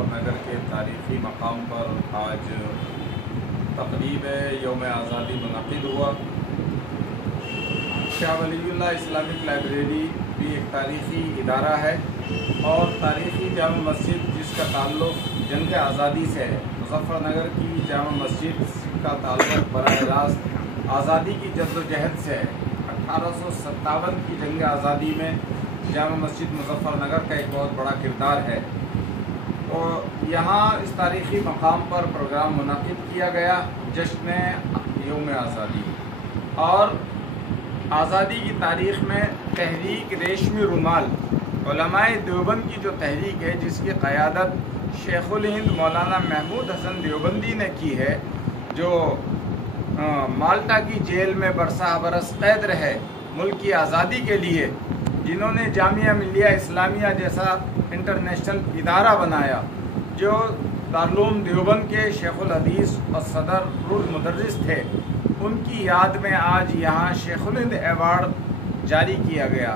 मुजफ्फरनगर के तारीख़ी मकाम पर आज तक़रीब यौम आज़ादी मुनक़िद हुआ। शाह वलीउल्लाह इस्लामिक लाइब्रेरी भी एक तारीख़ी इदारा है और तारीख़ी जामा मस्जिद जिसका ताल्लुक़ जंग आज़ादी से है। मुजफ्फरनगर की जामा मस्जिद का ताल्लुक़ बराह रास्त आज़ादी की जद्दोजहद से है। 1857 की जंग आज़ादी में जामा मस्जिद मुजफ्फरनगर का एक बहुत बड़ा किरदार है। तो यहाँ इस तारीख़ी मकाम पर प्रोग्राम मुनक़िद किया गया जश्न यौम आज़ादी। और आज़ादी की तारीख़ में तहरीक रेशमी रुमाल उलमाए देवबंद की जो तहरीक है, जिसकी क़यादत शेखुल हिंद मौलाना महमूद हसन देवबंदी ने की है, जो माल्टा की जेल में बरसा बरस कैद रहे मुल्क की आज़ादी के लिए, जिन्होंने जामिया मिलिया इस्लामिया जैसा इंटरनेशनल इदारा बनाया, जो दारुल देवबंद के शेखुल हदीस और सदरुल मुदर्रिस थे, उनकी याद में आज यहाँ शेखुल हिंद अवार्ड जारी किया गया।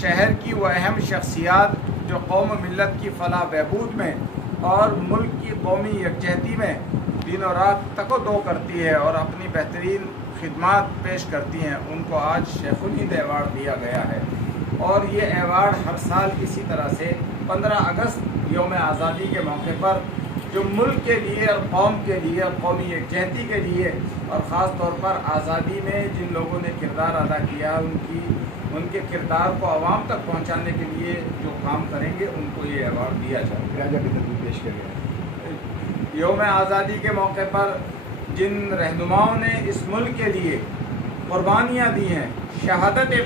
शहर की वो अहम शख्सियात जो कौम मिल्लत की फलाह बहबूद में और मुल्क की कौमी यकजहती में दिनों रात तको-दो करती है और अपनी बेहतरीन खिदमात पेश करती हैं, उनको आज शेखुल हिंद अवार्ड दिया गया है। और ये अवार्ड हर साल इसी तरह से 15 अगस्त यौम आज़ादी के मौके पर जो मुल्क के लिए और कौम के लिए और कौमी यकजहती के लिए और ख़ास तौर पर आज़ादी में जिन लोगों ने किरदार अदा किया, उनके किरदार को आवाम तक पहुँचाने के लिए जो काम करेंगे, उनको ये अवार्ड दिया जाए। पेश किया गया यौम आज़ादी के मौके पर जिन रहनुमाओं ने इस मुल्क के लिए कुर्बानियाँ दी हैं, शहादतें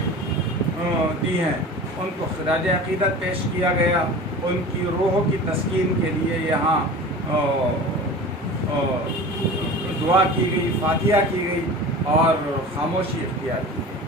दी हैं, उनको खिराज अक़ीदत पेश किया गया। उनकी रूहों की तस्कीन के लिए यहाँ दुआ की गई, फातिहा की गई और खामोशी इख्तियार की गई।